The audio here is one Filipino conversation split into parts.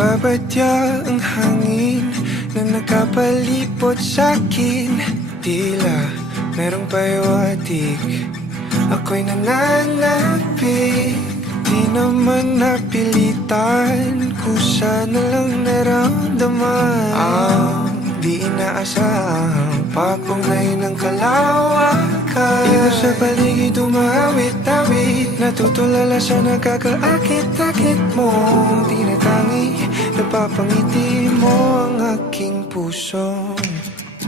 Nagbabadya ang hangin na nakapalipot sa'kin. Tila merong pahiwatig, ako'y nananapig. Di naman napilitan, kusa na lang naramdaman ang di inaasahang pagbungay ng kalawakan. Ikaw sa paligid umawit-awit, natutulala sa nakakaakit-akit mong tinatangi. Napapangiti mo ang aking puso.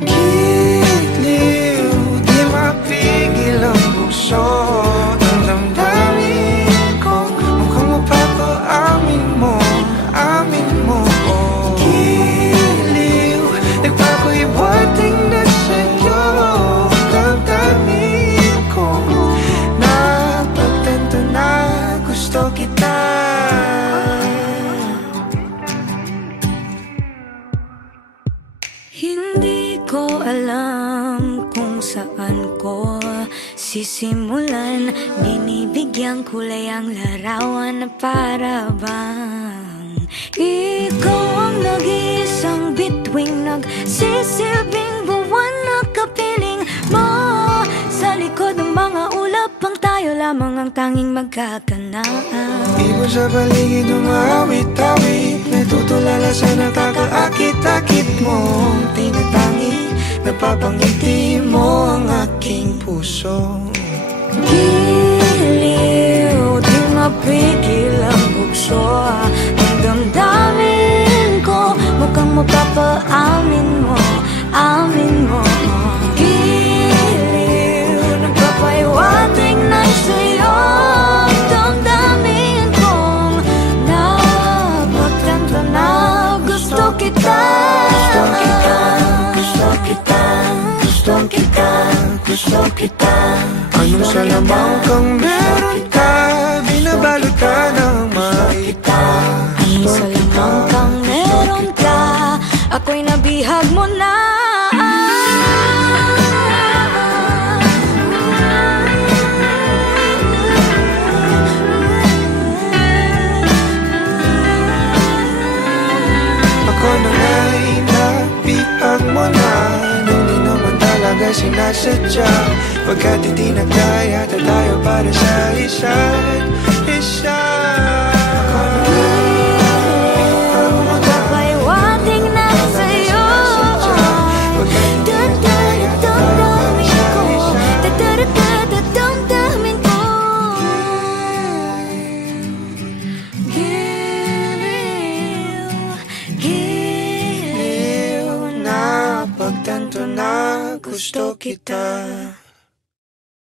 Giliw, di mapigil ang puso. Ang damdamin ko, mukhang mapapaamin mo, amin mo. Giliw, nagpapahiwating na sa'yo. Damdamin ko, napagtanto na gusto kita. Hindi ko alam kung saan ko sisimulan. Binibigyan kulay ang larawan na para bang ikaw ang nag-iisang bituing, nagsisilbing buwan na kapiling mo. Sa likod ng mga ulap ang tayo lamang ang tanging magkakanaan. Ibon sa paligid umawit-awit, natutulala sa nakakaakit-akit mong tinatangi. Napapangiti mo ang aking puso. Giliw, di mapigil ang bugso. Ang damdamin ko, mukhang mapapaamin mo, amin mo. Giliw, nagpapahiwatig na sa'yo. Damdamin kong napagtanto na gusto kita. Gusto kita, gusto kita, gusto kita, gusto kita. Anong salamang kang meron ka, binabalot ka ng makita. Anong salamang kang meron ka, ako'y nabihag mo na. Ako na nga'y nabihag mo na, nung di naman talaga sinasadya. Pagkat hindi nagkaya tayo para sa isa't isa. Magpapahiwatig na sa'yo. Damdamin ko, damdamin ko. Giliw, giliw, Napagtanto na gusto kita.